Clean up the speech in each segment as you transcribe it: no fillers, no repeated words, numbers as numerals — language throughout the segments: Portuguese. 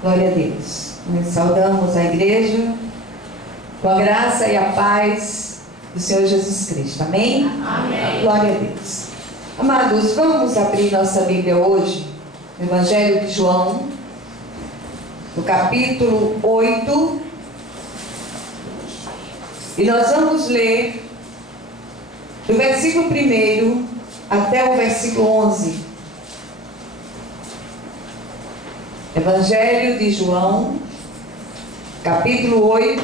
Glória a Deus. Nós saudamos a igreja com a graça e a paz do Senhor Jesus Cristo. Amém? Amém. Glória a Deus. Amados, vamos abrir nossa Bíblia hoje no Evangelho de João, no capítulo 8. E nós vamos ler do versículo 1 até o versículo 11. Evangelho de João, capítulo 8,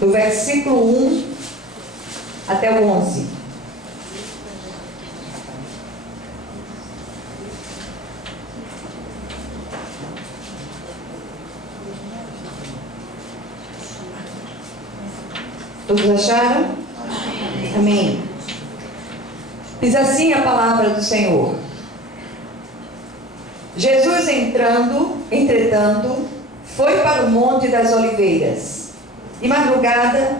do versículo 1 até o 11. Todos acharam? Amém. Amém. Diz assim a palavra do Senhor. Jesus entretanto, foi para o Monte das Oliveiras. De madrugada,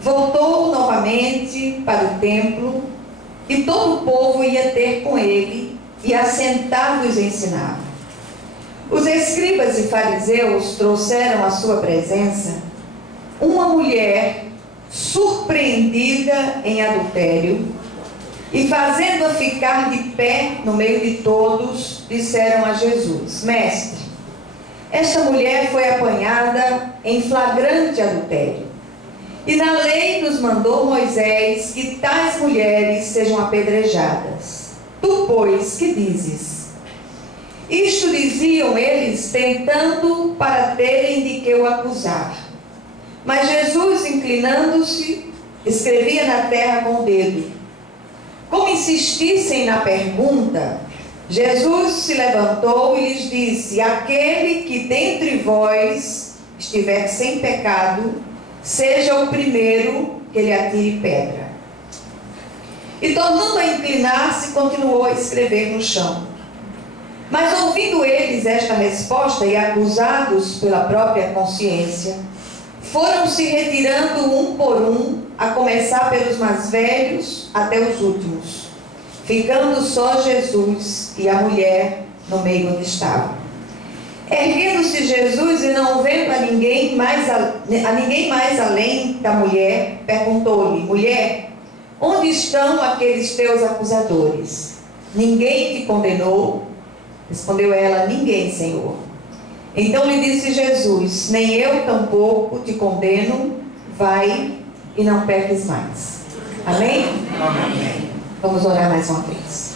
voltou novamente para o templo, e todo o povo ia ter com ele, e assentados ensinava. Os escribas e fariseus trouxeram à sua presença uma mulher surpreendida em adultério, e fazendo-a ficar de pé no meio de todos, disseram a Jesus: Mestre, esta mulher foi apanhada em flagrante adultério, e na lei nos mandou Moisés que tais mulheres sejam apedrejadas. Tu, pois, que dizes? Isto diziam eles, tentando para terem de que o acusar. Mas Jesus, inclinando-se, escrevia na terra com o dedo. Como insistissem na pergunta, Jesus se levantou e lhes disse: Aquele que dentre vós estiver sem pecado, seja o primeiro que lhe atire pedra. E tornando a inclinar-se, continuou a escrever no chão. Mas ouvindo eles esta resposta e acusados pela própria consciência, foram se retirando um por um, a começar pelos mais velhos até os últimos, ficando só Jesus e a mulher no meio onde estava. Erguendo-se Jesus e não vendo a ninguém mais além da mulher, perguntou-lhe: Mulher, onde estão aqueles teus acusadores? Ninguém te condenou? Respondeu ela: Ninguém, Senhor. Então lhe disse Jesus: Nem eu tampouco te condeno, vai e não peques mais. Amém? Amém. Vamos orar mais uma vez.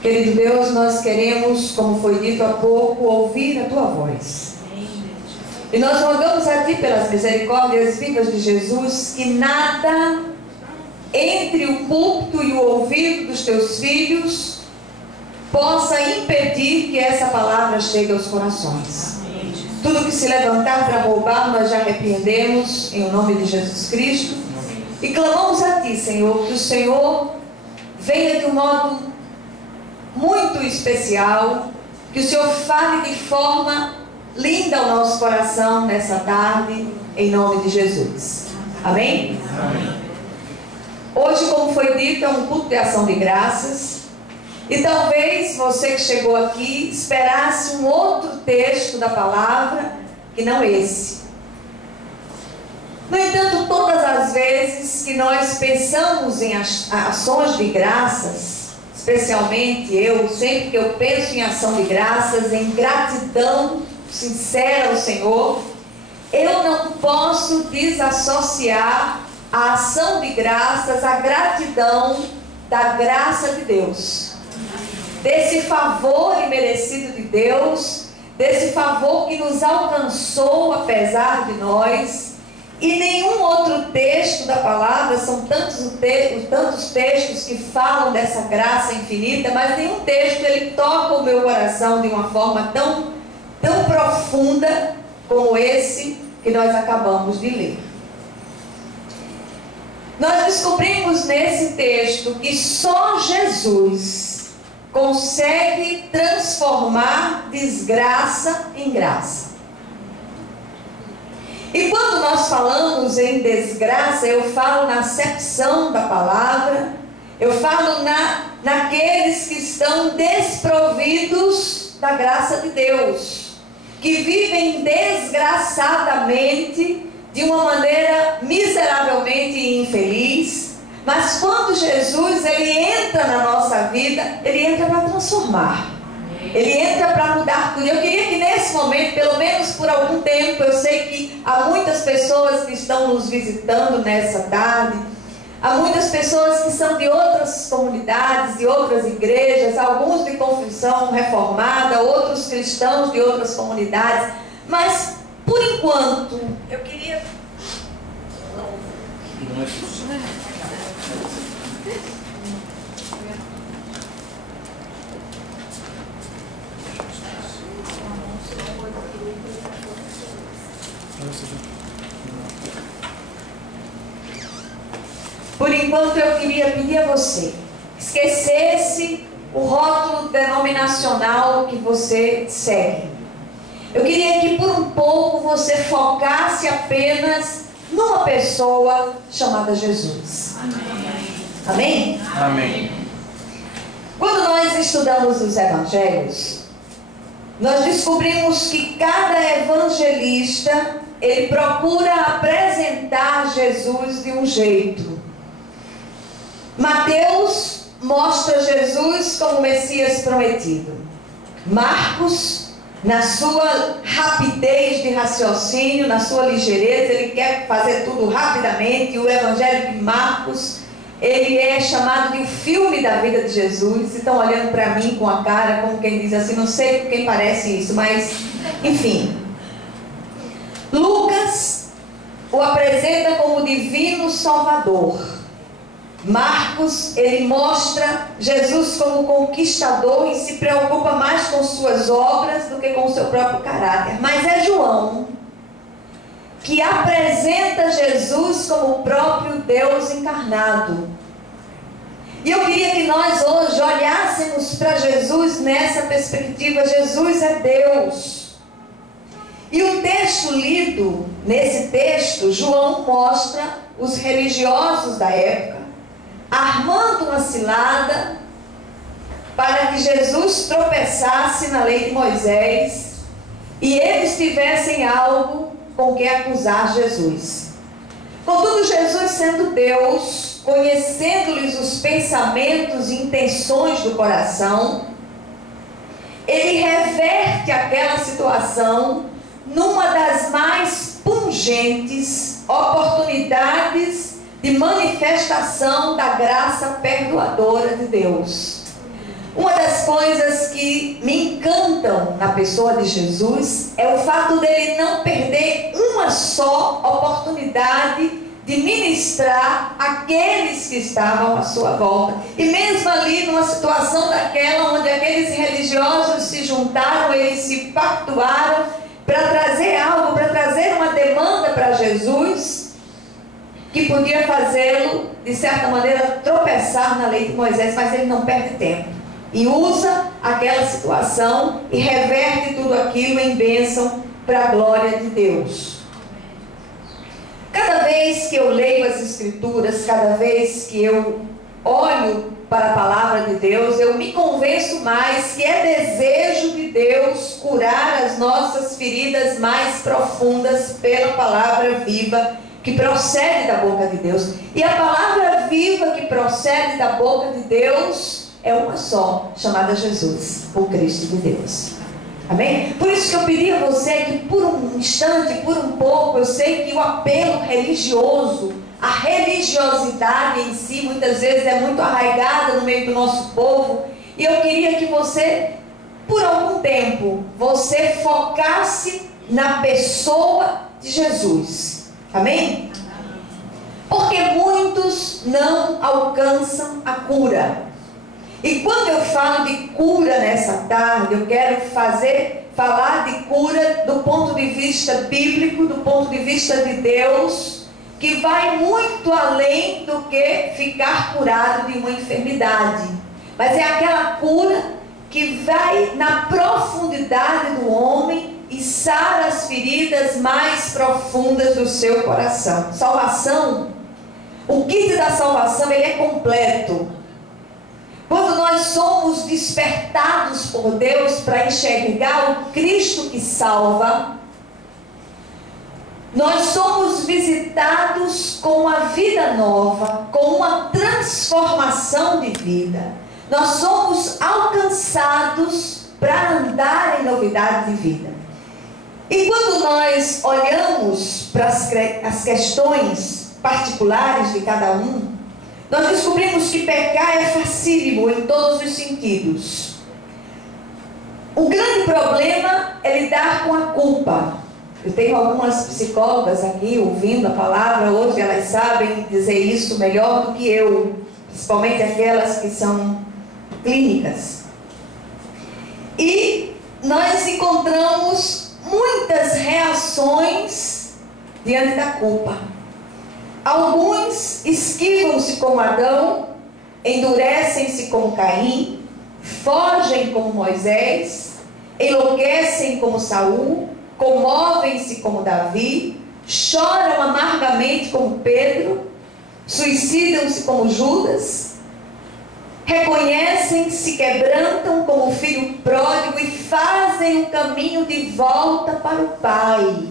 Querido Deus, nós queremos, como foi dito há pouco, ouvir a tua voz. E nós rogamos a ti, pelas misericórdias vivas de Jesus, que nada entre o púlpito e o ouvido dos teus filhos possa impedir que essa palavra chegue aos corações. Tudo que se levantar para roubar, nós já repreendemos em nome de Jesus Cristo e clamamos a ti, Senhor, que o Senhor venha de um modo muito especial, que o Senhor fale de forma linda ao nosso coração nessa tarde, em nome de Jesus. Amém? Amém. Hoje, como foi dito, é um culto de ação de graças. E talvez você que chegou aqui esperasse um outro texto da palavra que não esse. No entanto, todas as vezes que nós pensamos em ações de graças, especialmente eu, sempre que eu penso em ação de graças, em gratidão sincera ao Senhor, eu não posso desassociar a ação de graças, a gratidão da graça de Deus. Desse favor imerecido de Deus, desse favor que nos alcançou apesar de nós. E nenhum outro texto da palavra, são tantos textos que falam dessa graça infinita, mas nenhum texto ele toca o meu coração de uma forma tão profunda como esse que nós acabamos de ler. Nós descobrimos nesse texto que só Jesus consegue transformar desgraça em graça. E quando nós falamos em desgraça, eu falo na acepção da palavra, eu falo naqueles que estão desprovidos da graça de Deus, que vivem desgraçadamente, de uma maneira miseravelmente infeliz, mas quando Jesus ele entra na nossa vida, ele entra para transformar, ele entra para mudar tudo. Eu queria que nesse momento, pelo menos por algum tempo, eu sei que há muitas pessoas que estão nos visitando nessa tarde, há muitas pessoas que são de outras comunidades, de outras igrejas, alguns de confissão reformada, outros cristãos de outras comunidades, mas por enquanto eu queria... Não é possível. Por enquanto eu queria pedir a você, esquecesse o rótulo denominacional que você segue. Eu queria que por um pouco você focasse apenas numa pessoa chamada Jesus. Amém? Amém. Quando nós estudamos os evangelhos, nós descobrimos que cada evangelista, ele procura apresentar Jesus de um jeito. Mateus mostra Jesus como o Messias prometido. Marcos, na sua rapidez de raciocínio, na sua ligeireza, ele quer fazer tudo rapidamente. E o Evangelho de Marcos, ele é chamado de o filme da vida de Jesus. E estão olhando para mim com a cara, como quem diz assim, não sei com quem parece isso, mas enfim. Lucas o apresenta como o divino Salvador. Marcos, ele mostra Jesus como conquistador e se preocupa mais com suas obras do que com o seu próprio caráter. Mas é João que apresenta Jesus como o próprio Deus encarnado. E eu queria que nós hoje olhássemos para Jesus nessa perspectiva. Jesus é Deus. E o texto lido, nesse texto, João mostra os religiosos da época armando uma cilada para que Jesus tropeçasse na lei de Moisés e eles tivessem algo com que acusar Jesus. Contudo, Jesus sendo Deus, conhecendo-lhes os pensamentos e intenções do coração, ele reverte aquela situação numa das mais pungentes oportunidades de manifestação da graça perdoadora de Deus. Uma das coisas que me encantam na pessoa de Jesus é o fato dele não perder uma só oportunidade de ministrar aqueles que estavam à sua volta. E mesmo ali numa situação daquela onde aqueles religiosos se juntaram, eles se pactuaram para trazer algo, para trazer uma demanda para Jesus, que podia fazê-lo, de certa maneira, tropeçar na lei de Moisés, mas ele não perde tempo. E usa aquela situação e reverte tudo aquilo em bênção para a glória de Deus. Cada vez que eu leio as Escrituras, cada vez que eu olho para a palavra de Deus, eu me convenço mais que é desejo de Deus curar as nossas feridas mais profundas pela palavra viva que procede da boca de Deus. E a palavra viva que procede da boca de Deus é uma só, chamada Jesus, o Cristo de Deus. Amém? Por isso que eu pedi a você que por um instante, por um pouco, eu sei que o apelo religioso, a religiosidade em si, muitas vezes é muito arraigada no meio do nosso povo, e eu queria que você, por algum tempo, você focasse na pessoa de Jesus. Amém? Porque muitos não alcançam a cura. E quando eu falo de cura nessa tarde, eu quero falar de cura do ponto de vista bíblico, do ponto de vista de Deus, que vai muito além do que ficar curado de uma enfermidade. Mas é aquela cura que vai na profundidade do homem e sara as feridas mais profundas do seu coração. Salvação, o kit da salvação, ele é completo. quando nós somos despertados por Deus para enxergar o Cristo que salva, nós somos visitados com uma vida nova, com uma transformação de vida. Nós somos alcançados para andar em novidade de vida. E quando nós olhamos para as questões particulares de cada um, nós descobrimos que pecar é facílimo em todos os sentidos. O grande problema é lidar com a culpa. Eu tenho algumas psicólogas aqui ouvindo a palavra hoje, elas sabem dizer isso melhor do que eu, principalmente aquelas que são clínicas. E nós encontramos muitas reações diante da culpa. Alguns esquivam-se como Adão, endurecem-se como Caim, fogem como Moisés, enlouquecem como Saul, comovem-se como Davi, choram amargamente como Pedro, suicidam-se como Judas, reconhecem, se quebrantam como o filho pródigo e fazem o caminho de volta para o Pai.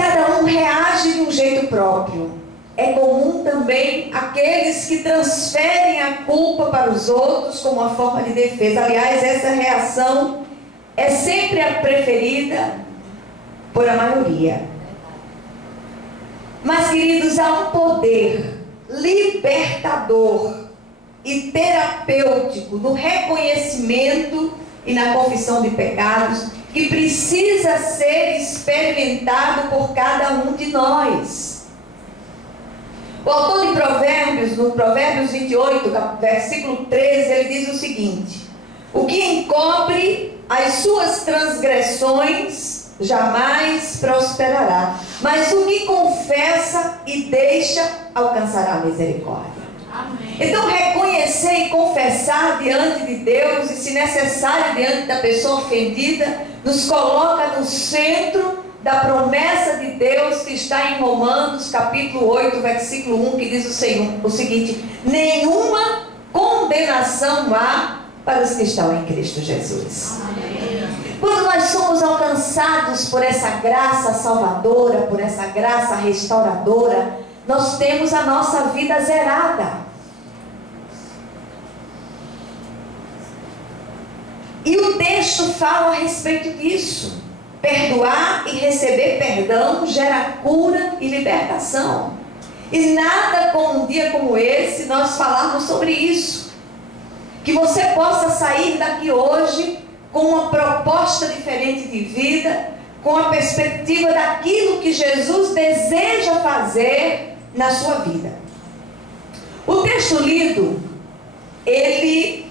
Cada um reage de um jeito próprio. É comum também aqueles que transferem a culpa para os outros como uma forma de defesa. Aliás, essa reação é sempre a preferida por a maioria. Mas, queridos, há um poder libertador e terapêutico no reconhecimento e na confissão de pecados que precisa ser experimentado por cada um de nós. O autor de Provérbios, no Provérbios 28, versículo 13, ele diz o seguinte: o que encobre as suas transgressões jamais prosperará, mas o que confessa e deixa alcançará a misericórdia. Amém. Então, reconhecer e confessar diante de Deus, e se necessário diante da pessoa ofendida, nos coloca no centro da promessa de Deus que está em Romanos capítulo 8, versículo 1, que diz o seguinte: nenhuma condenação há para os que estão em Cristo Jesus. Amém. Quando nós somos alcançados por essa graça salvadora, por essa graça restauradora, nós temos a nossa vida zerada. E o texto fala a respeito disso. Perdoar e receber perdão gera cura e libertação. E nada como um dia como esse nós falarmos sobre isso. Que você possa sair daqui hoje com uma proposta diferente de vida, com a perspectiva daquilo que Jesus deseja fazer na sua vida. O texto lido, ele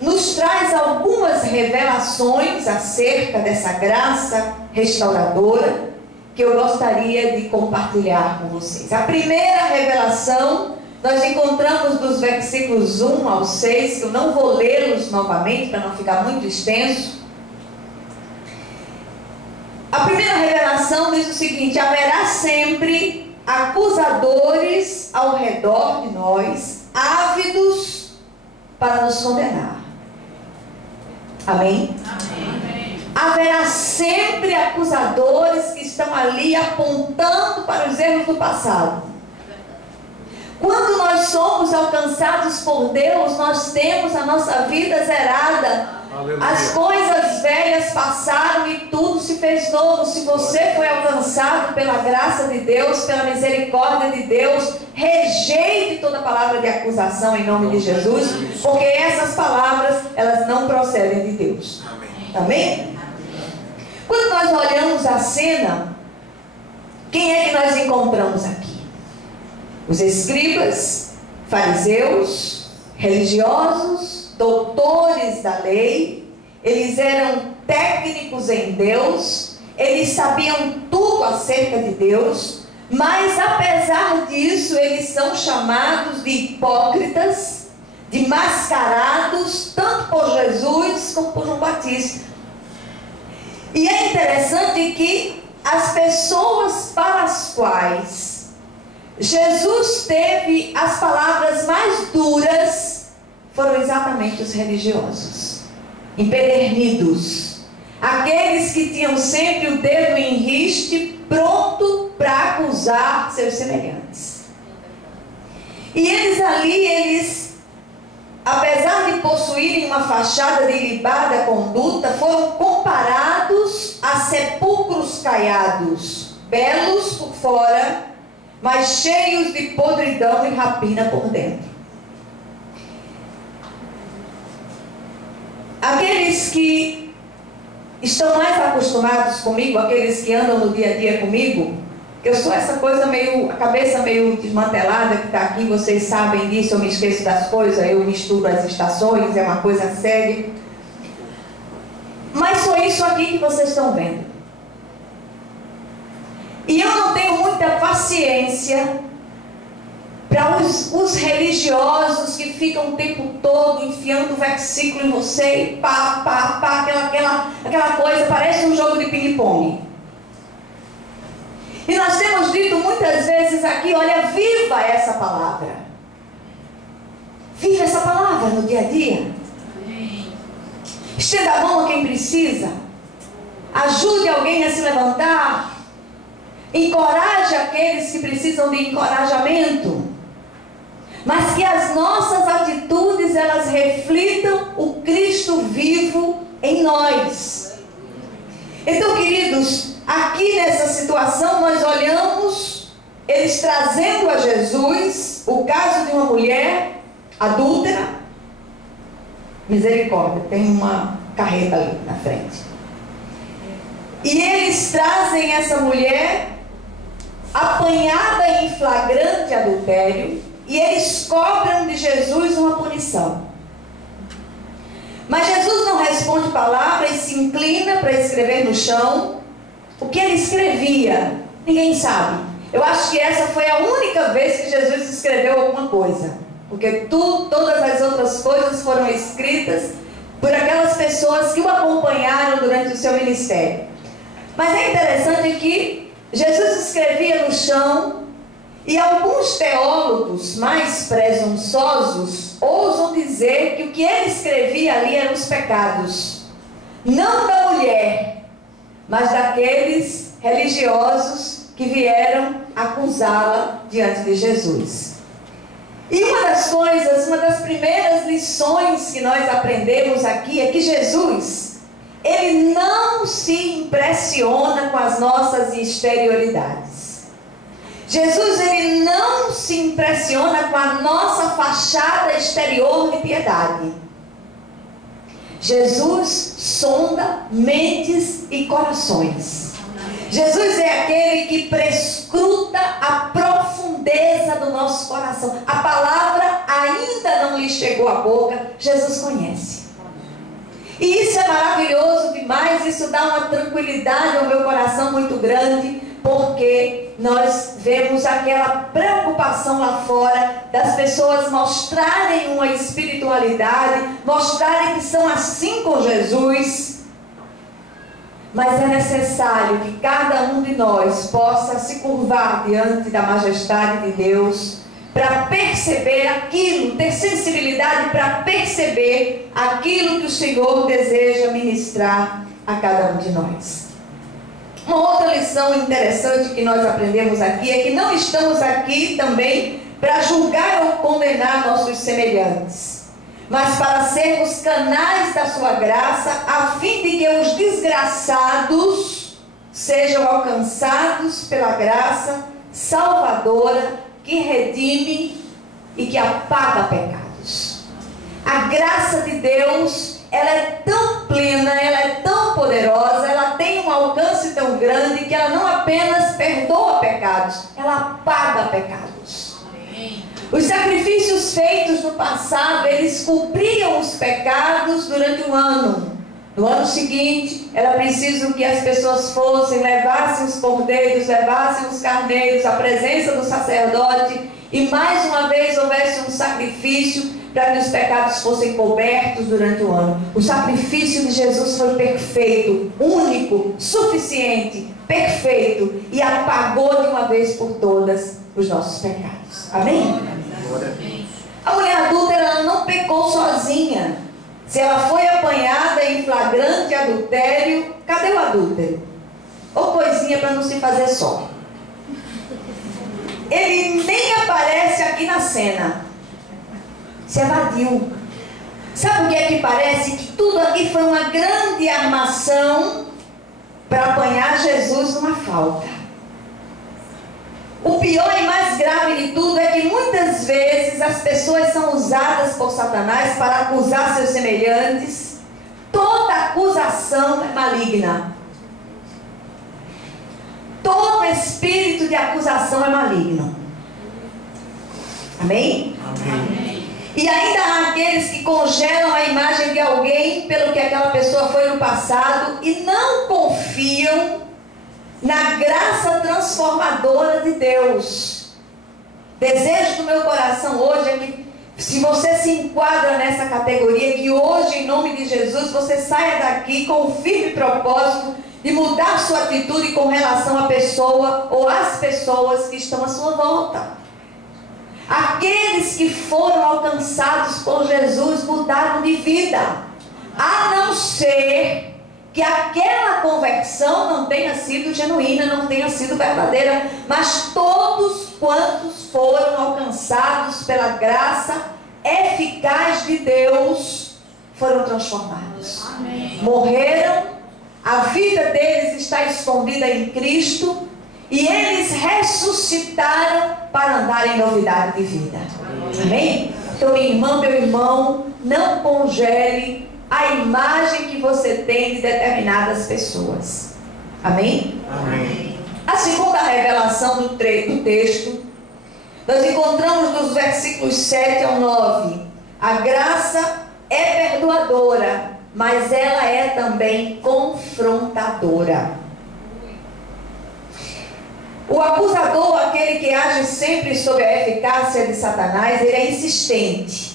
nos traz algumas revelações acerca dessa graça restauradora que eu gostaria de compartilhar com vocês. A primeira revelação nós encontramos dos versículos 1 ao 6, que eu não vou lê-los novamente para não ficar muito extenso. A primeira revelação diz o seguinte: haverá sempre acusadores ao redor de nós, ávidos para nos condenar. Amém? Amém. Haverá sempre acusadores que estão ali apontando para os erros do passado. Quando nós somos alcançados por Deus, nós temos a nossa vida zerada. Aleluia. As coisas velhas passaram e tudo se fez novo. Se você foi alcançado pela graça de Deus, pela misericórdia de Deus, rejeite toda palavra de acusação em nome de Jesus, porque essas palavras, elas não procedem de Deus. Amém? Quando nós olhamos a cena, quem é que nós encontramos aqui? Os escribas, fariseus, religiosos, doutores da lei. Eles eram técnicos em Deus, eles sabiam tudo acerca de Deus, mas apesar disso, eles são chamados de hipócritas, de mascarados, tanto por Jesus como por João Batista. E é interessante que as pessoas para as quais Jesus teve as palavras mais duras, foram exatamente os religiosos, empedernidos, aqueles que tinham sempre o dedo em riste, pronto para acusar seus semelhantes. E eles, apesar de possuírem uma fachada de ilibada conduta, foram comparados a sepulcros caiados, belos por fora, mas cheios de podridão e rapina por dentro. Aqueles que estão mais acostumados comigo, aqueles que andam no dia a dia comigo, eu sou essa coisa meio, a cabeça meio desmantelada que está aqui, vocês sabem disso, eu me esqueço das coisas, eu misturo as estações, é uma coisa séria. Mas foi isso aqui que vocês estão vendo. E eu não tenho muita paciência para os religiosos que ficam o tempo todo enfiando o versículo em você e pá, aquela coisa, parece um jogo de ping-pong. E nós temos dito muitas vezes aqui, olha, viva essa palavra. Viva essa palavra no dia a dia. Estenda a mão a quem precisa. Ajude alguém a se levantar. Encoraje aqueles que precisam de encorajamento. Mas que as nossas atitudes, elas reflitam o Cristo vivo em nós. Então, queridos, aqui nessa situação nós olhamos eles trazendo a Jesus o caso de uma mulher adúltera. Misericórdia, tem uma carreta ali na frente. E eles trazem essa mulher apanhada em flagrante adultério e eles cobram de Jesus uma punição. Mas Jesus não responde palavra e se inclina para escrever no chão. O que ele escrevia, ninguém sabe. Eu acho que essa foi a única vez que Jesus escreveu alguma coisa. Porque todas as outras coisas foram escritas por aquelas pessoas que o acompanharam durante o seu ministério. Mas é interessante que Jesus escrevia no chão e alguns teólogos mais presunçosos ousam dizer que o que ele escrevia ali eram os pecados. Não da mulher, mas daqueles religiosos que vieram acusá-la diante de Jesus. E uma das primeiras lições que nós aprendemos aqui é que Jesus, ele não se impressiona com as nossas exterioridades. Jesus, ele não se impressiona com a nossa fachada exterior de piedade. Jesus sonda mentes e corações. Jesus é aquele que prescruta a profundeza do nosso coração. A palavra ainda não lhe chegou à boca, Jesus conhece. E isso é maravilhoso demais, isso dá uma tranquilidade ao meu coração muito grande, porque nós vemos aquela preocupação lá fora das pessoas mostrarem uma espiritualidade, mostrarem que são assim com Jesus. Mas é necessário que cada um de nós possa se curvar diante da majestade de Deus para perceber aquilo, ter sensibilidade para perceber aquilo que o Senhor deseja ministrar a cada um de nós. Uma outra lição interessante que nós aprendemos aqui é que não estamos aqui também para julgar ou condenar nossos semelhantes, mas para sermos canais da sua graça, a fim de que os desgraçados sejam alcançados pela graça salvadora que redime e que apaga pecados. A graça de Deus, ela é tão plena, ela é tão poderosa, ela tem um alcance tão grande que ela não apenas perdoa pecados, ela apaga pecados. Os sacrifícios feitos no passado, eles cobriam os pecados durante um ano. No ano seguinte, era preciso que as pessoas fossem, levassem os cordeiros, levassem os carneiros à presença do sacerdote e mais uma vez houvesse um sacrifício para que os pecados fossem cobertos durante o ano. O sacrifício de Jesus foi perfeito, único, suficiente, perfeito e apagou de uma vez por todas os nossos pecados. Amém? A mulher adúltera, ela não pecou sozinha. Se ela foi apanhada em flagrante adultério, cadê o adúltero? Ou coisinha para não se fazer só. Ele nem aparece aqui na cena. Se evadiu. Sabe o que é que parece? Que tudo aqui foi uma grande armação para apanhar Jesus numa falta. O pior e mais grave de tudo é que muitas vezes as pessoas são usadas por Satanás para acusar seus semelhantes. Toda acusação é maligna. Todo espírito de acusação é maligno. Amém? Amém. E ainda há aqueles que congelam a imagem de alguém pelo que aquela pessoa foi no passado e não confiam na graça transformadora de Deus. Desejo do meu coração hoje é que, se você se enquadra nessa categoria, que hoje, em nome de Jesus, você saia daqui com o firme propósito de mudar sua atitude com relação à pessoa ou às pessoas que estão à sua volta. Aqueles que foram alcançados por Jesus mudaram de vida, a não ser que aquela conversão não tenha sido genuína, não tenha sido verdadeira, mas todos quantos foram alcançados pela graça eficaz de Deus foram transformados. Amém. Morreram, a vida deles está escondida em Cristo e eles ressuscitaram para andar em novidade de vida. Amém? Então, minha irmã, meu irmão, não congele a imagem que você tem de determinadas pessoas. Amém? Amém. A segunda revelação do texto, nós encontramos nos versículos 7 ao 9. A graça é perdoadora, mas ela é também confrontadora. O acusador, aquele que age sempre sob a eficácia de Satanás, ele é insistente.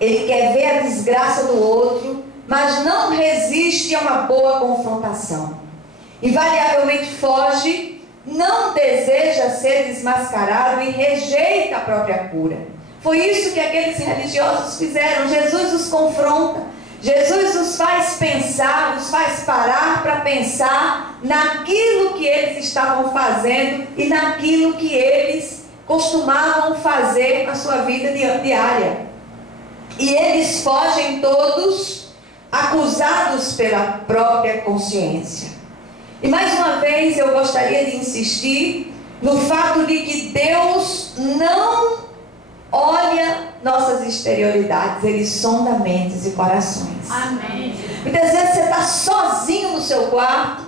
Ele quer ver a desgraça do outro, mas não resiste a uma boa confrontação. Invariavelmente foge, não deseja ser desmascarado e rejeita a própria cura. Foi isso que aqueles religiosos fizeram. Jesus os confronta. Jesus os faz pensar, os faz parar para pensar naquilo que eles estavam fazendo e naquilo que eles costumavam fazer na sua vida diária. E eles fogem todos acusados pela própria consciência. E mais uma vez eu gostaria de insistir no fato de que Deus não olha nossas exterioridades, Ele sonda mentes e corações. Amém. Muitas vezes você está sozinho no seu quarto,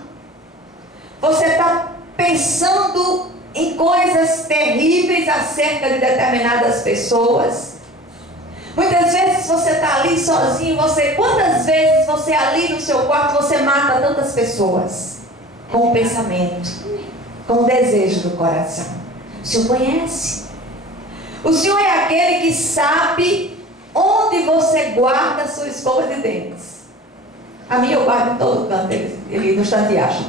você está pensando em coisas terríveis acerca de determinadas pessoas. Muitas vezes você está ali sozinho, quantas vezes você ali no seu quarto, você mata tantas pessoas? Com o pensamento, com o desejo do coração. O Senhor conhece. O Senhor é aquele que sabe onde você guarda a sua escova de dentes. A minha eu guardo em todo canto, ele no instante acha.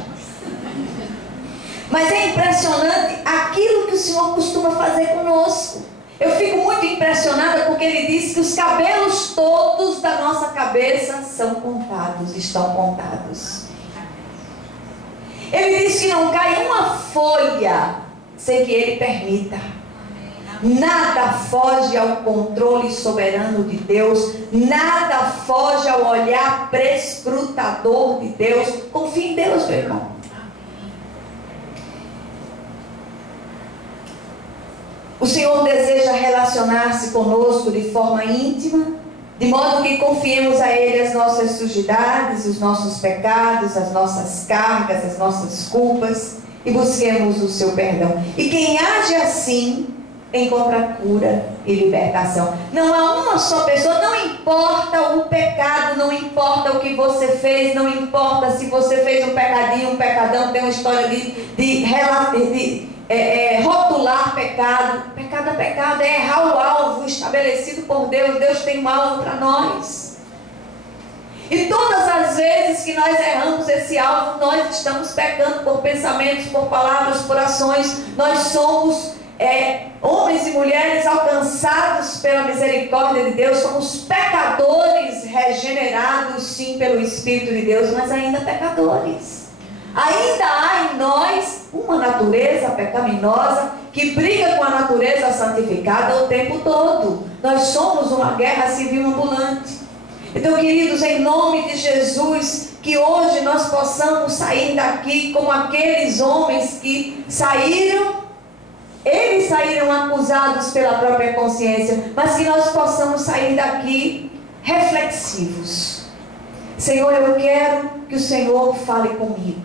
Mas é impressionante aquilo que o Senhor costuma fazer conosco. Eu fico muito impressionada porque Ele diz que os cabelos todos da nossa cabeça são contados, estão contados. Ele diz que não cai uma folha sem que Ele permita. Nada foge ao controle soberano de Deus, nada foge ao olhar prescrutador de Deus. Confie em Deus, meu irmão. O Senhor deseja relacionar-se conosco de forma íntima, de modo que confiemos a Ele as nossas sujidades, os nossos pecados, as nossas cargas, as nossas culpas, e busquemos o seu perdão. E quem age assim encontra cura e libertação. Não há uma só pessoa, não importa o pecado, não importa o que você fez, não importa se você fez um pecadinho, um pecadão. Tem uma história de rotular pecado. Pecado é pecado, é errar o alvo estabelecido por Deus. Deus tem um alvo para nós. E todas as vezes que nós erramos esse alvo, nós estamos pecando por pensamentos, por palavras, por ações. Nós somos homens e mulheres alcançados pela misericórdia de Deus, somos pecadores regenerados sim pelo Espírito de Deus, mas ainda pecadores. Ainda há em nós uma natureza pecaminosa que briga com a natureza santificada o tempo todo. Nós somos uma guerra civil ambulante. Então, queridos, em nome de Jesus, que hoje nós possamos sair daqui como aqueles homens que saíram. Eles saíram acusados pela própria consciência, mas que nós possamos sair daqui reflexivos. Senhor, eu quero que o Senhor fale comigo.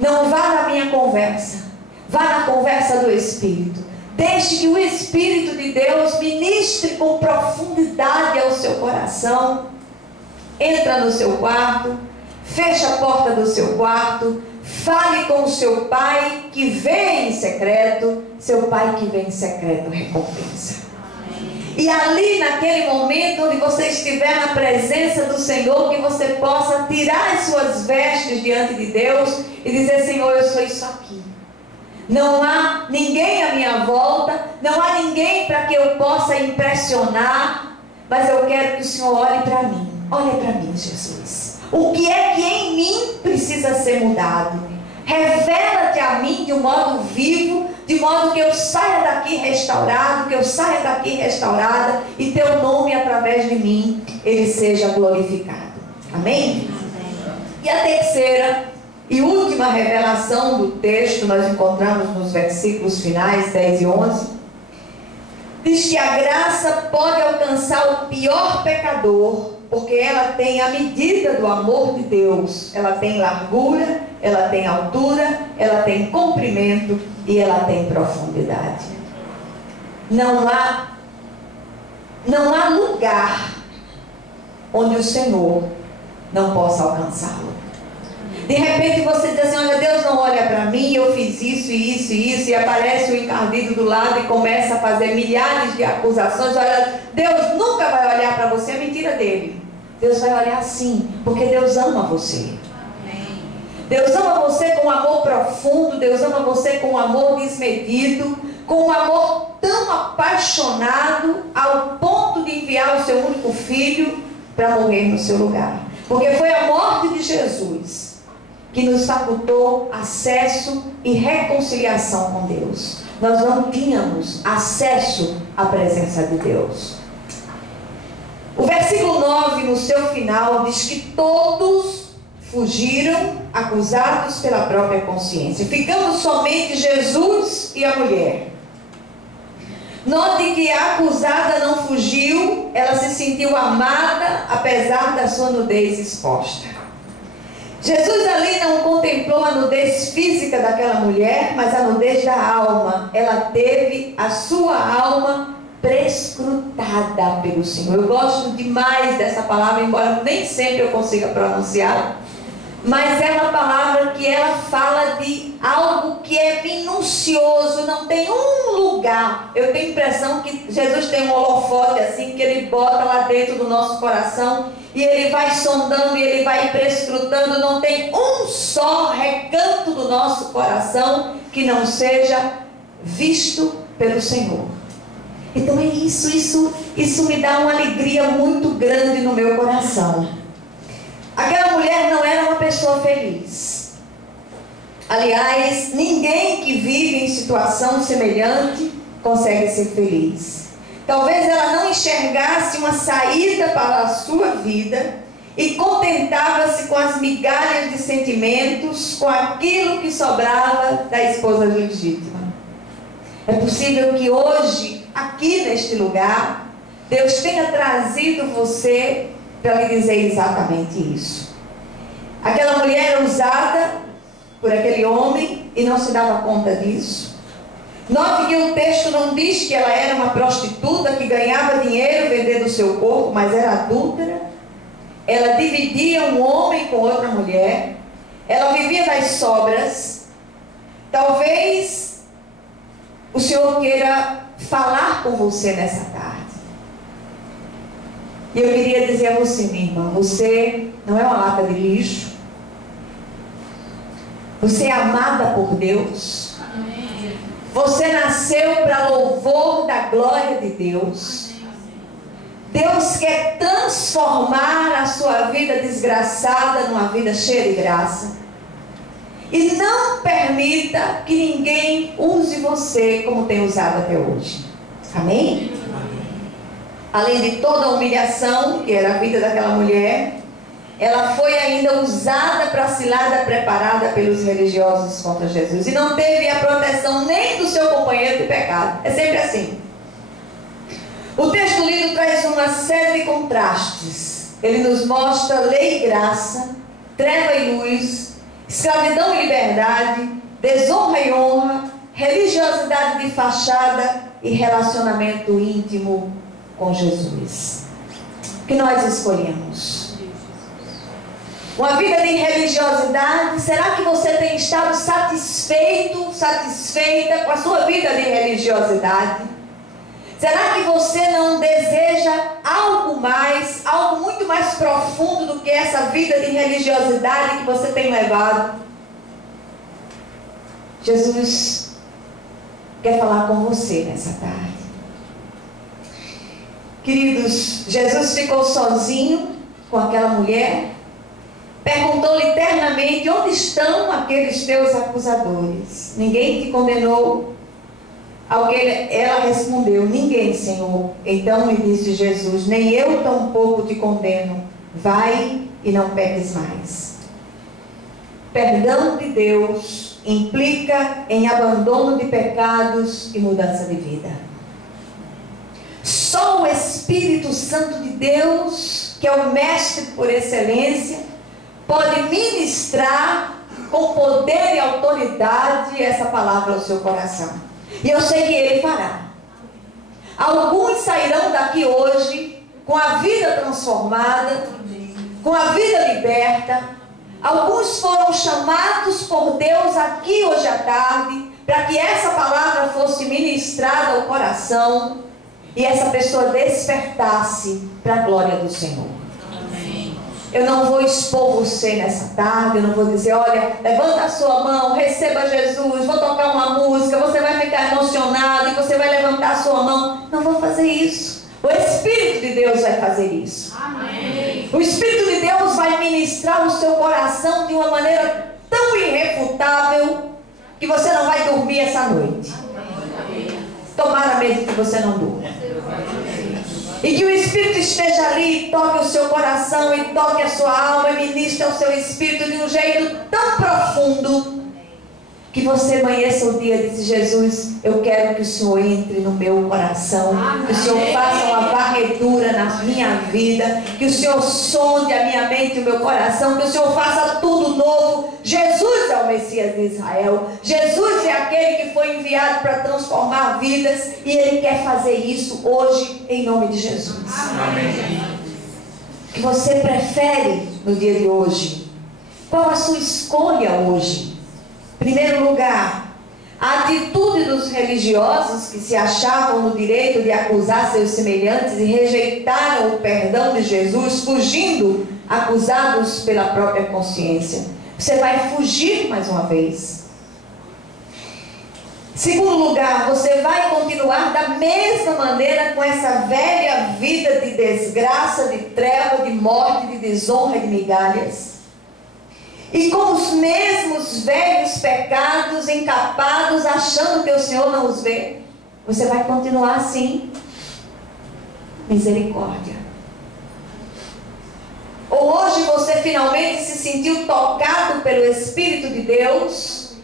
Não vá na minha conversa, vá na conversa do Espírito. Deixe que o Espírito de Deus ministre com profundidade ao seu coração. Entra no seu quarto, fecha a porta do seu quarto, fale com o seu pai que vê em secreto. Seu pai que vê em secreto recompensa. E ali naquele momento onde você estiver na presença do Senhor, que você possa tirar as suas vestes diante de Deus e dizer: Senhor, eu sou isso aqui. Não há ninguém à minha volta, não há ninguém para que eu possa impressionar, mas eu quero que o Senhor olhe para mim. Olhe para mim, Jesus. O que é que em mim precisa ser mudado? Revela-te a mim de um modo vivo, de modo que eu saia daqui restaurado, que eu saia daqui restaurada e teu nome através de mim, ele seja glorificado. Amém? E a terceira e última revelação do texto, nós encontramos nos versículos finais 10 e 11. Diz que a graça pode alcançar o pior pecador, porque ela tem a medida do amor de Deus. Ela tem largura, ela tem altura, ela tem comprimento e ela tem profundidade. Não há lugar onde o Senhor não possa alcançá-lo. De repente você diz assim: olha, Deus não olha para mim, eu fiz isso e isso e isso, e aparece o encardido do lado e começa a fazer milhares de acusações. Olha, Deus nunca vai olhar para você, é mentira dele. Deus vai olhar sim, porque Deus ama você. Deus ama você com um amor profundo, Deus ama você com um amor desmedido, com um amor tão apaixonado ao ponto de enviar o seu único filho para morrer no seu lugar. Porque foi a morte de Jesus que nos facultou acesso e reconciliação com Deus. Nós não tínhamos acesso à presença de Deus. O versículo 9, no seu final, diz que todos fugiram, acusados pela própria consciência, ficando somente Jesus e a mulher. Note que a acusada não fugiu, ela se sentiu amada, apesar da sua nudez exposta. Jesus ali não contemplou a nudez física daquela mulher, mas a nudez da alma. Ela teve a sua alma prescrutada pelo Senhor. Eu gosto demais dessa palavra, embora nem sempre eu consiga pronunciar, mas é uma palavra que ela fala de algo que é minucioso, não tem um lugar. Eu tenho a impressão que Jesus tem um holofote assim, que ele bota lá dentro do nosso coração e ele vai sondando e ele vai prescrutando. Não tem um só recanto do nosso coração que não seja visto pelo Senhor. Então é isso me dá uma alegria muito grande no meu coração. Aquela mulher não era uma pessoa feliz. Aliás, ninguém que vive em situação semelhante consegue ser feliz. Talvez ela não enxergasse uma saída para a sua vida e contentava-se com as migalhas de sentimentos, com aquilo que sobrava da esposa legítima. É possível que hoje, aqui neste lugar, Deus tenha trazido você para lhe dizer exatamente isso. Aquela mulher era usada por aquele homem e não se dava conta disso. Note que o texto não diz que ela era uma prostituta que ganhava dinheiro vendendo o seu corpo, mas era adúltera. Ela dividia um homem com outra mulher. Ela vivia das sobras. Talvez o Senhor queira falar com você nessa tarde. E eu queria dizer a você, minha irmã, você não é uma lata de lixo. Você é amada por Deus. Você nasceu para louvor da glória de Deus. Deus quer transformar a sua vida desgraçada numa vida cheia de graça. E não permita que ninguém use você como tem usado até hoje. Amém? Além de toda a humilhação que era a vida daquela mulher, ela foi ainda usada para cilada preparada pelos religiosos contra Jesus. E não teve a proteção nem do seu companheiro de pecado. É sempre assim. O texto lido traz uma série de contrastes. Ele nos mostra lei e graça, treva e luz, escravidão e liberdade, desonra e honra, religiosidade de fachada e relacionamento íntimo com Jesus. O que nós escolhemos? Uma vida de religiosidade? Será que você tem estado satisfeito, satisfeita com a sua vida de religiosidade? Será que você não deseja algo mais, algo muito mais profundo do que essa vida de religiosidade que você tem levado? Jesus quer falar com você nessa tarde. Queridos, Jesus ficou sozinho com aquela mulher, perguntou-lhe eternamente: onde estão aqueles teus acusadores? Ninguém te condenou? Ela respondeu: ninguém, Senhor. Então lhe disse Jesus: nem eu tampouco te condeno. Vai e não peques mais. Perdão de Deus implica em abandono de pecados e mudança de vida. Só o Espírito Santo de Deus, que é o mestre por excelência, pode ministrar com poder e autoridade essa palavra ao seu coração. E eu sei que Ele fará. Alguns sairão daqui hoje com a vida transformada, com a vida liberta. Alguns foram chamados por Deus aqui hoje à tarde, para que essa palavra fosse ministrada ao coração e essa pessoa despertasse para a glória do Senhor. Eu não vou expor você nessa tarde, eu não vou dizer: olha, levanta a sua mão, receba Jesus, vou tocar uma música, você vai ficar emocionado e você vai levantar a sua mão. Não vou fazer isso. O Espírito de Deus vai fazer isso. Amém. O Espírito de Deus vai ministrar o seu coração de uma maneira tão irrefutável que você não vai dormir essa noite. Tomara mesmo que você não durma. E que o Espírito esteja ali e toque o seu coração e toque a sua alma e ministre ao seu espírito de um jeito tão profundo que você amanheça o dia e diz: Jesus, eu quero que o Senhor entre no meu coração, que o Senhor faça uma varredura na minha vida, que o Senhor sonde a minha mente e o meu coração, que o Senhor faça tudo novo. Jesus é o Messias de Israel. Jesus é aquele que foi enviado para transformar vidas e Ele quer fazer isso hoje em nome de Jesus. Amém. O que você prefere no dia de hoje? Qual a sua escolha hoje? Em primeiro lugar, a atitude dos religiosos que se achavam no direito de acusar seus semelhantes e rejeitaram o perdão de Jesus, fugindo, acusados pela própria consciência. Você vai fugir mais uma vez. Segundo lugar, você vai continuar da mesma maneira com essa velha vida de desgraça, de treva, de morte, de desonra e de migalhas. E com os mesmos velhos pecados encapados, achando que o Senhor não os vê. Você vai continuar assim. Misericórdia. Ou hoje você finalmente se sentiu tocado pelo Espírito de Deus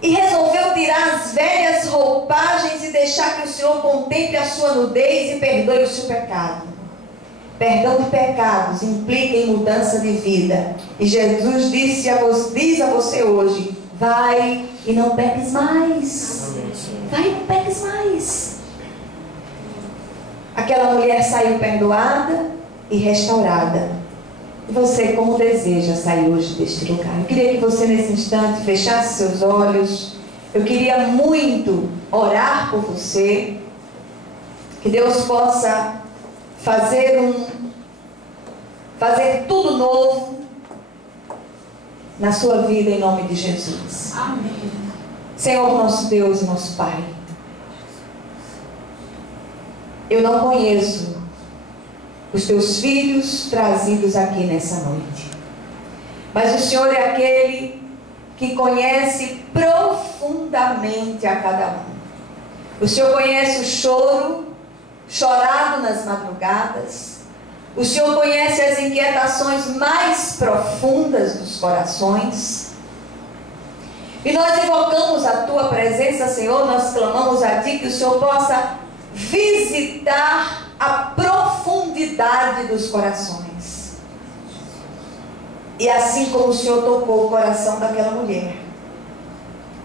e resolveu tirar as velhas roupagens e deixar que o Senhor contemple a sua nudez e perdoe o seu pecado. Perdão de pecados implica em mudança de vida. E Jesus diz a você hoje: vai e não peques mais. Vai e não peques mais. Aquela mulher saiu perdoada e restaurada. E você, como deseja sair hoje deste lugar? Eu queria que você nesse instante fechasse seus olhos. Eu queria muito orar por você. Que Deus possa fazer tudo novo na sua vida em nome de Jesus. Amém. Senhor, nosso Deus e nosso Pai, eu não conheço os teus filhos trazidos aqui nessa noite, mas o Senhor é aquele que conhece profundamente a cada um. O Senhor conhece o choro chorado nas madrugadas. O Senhor conhece as inquietações mais profundas dos corações. E nós invocamos a Tua presença, Senhor. Nós clamamos a Ti que o Senhor possa visitar a profundidade dos corações. E assim como o Senhor tocou o coração daquela mulher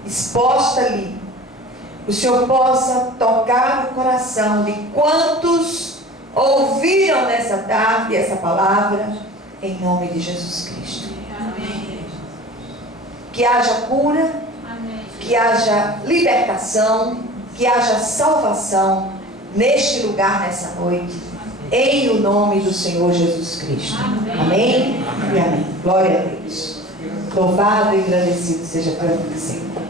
exposta ali, o Senhor possa tocar o coração de quantos ouviram nessa tarde essa palavra, em nome de Jesus Cristo. Amém. Que haja cura, amém, que haja libertação, que haja salvação neste lugar, nessa noite, em o nome do Senhor Jesus Cristo. Amém, amém e amém. Glória a Deus. Louvado e agradecido seja para mim, Senhor.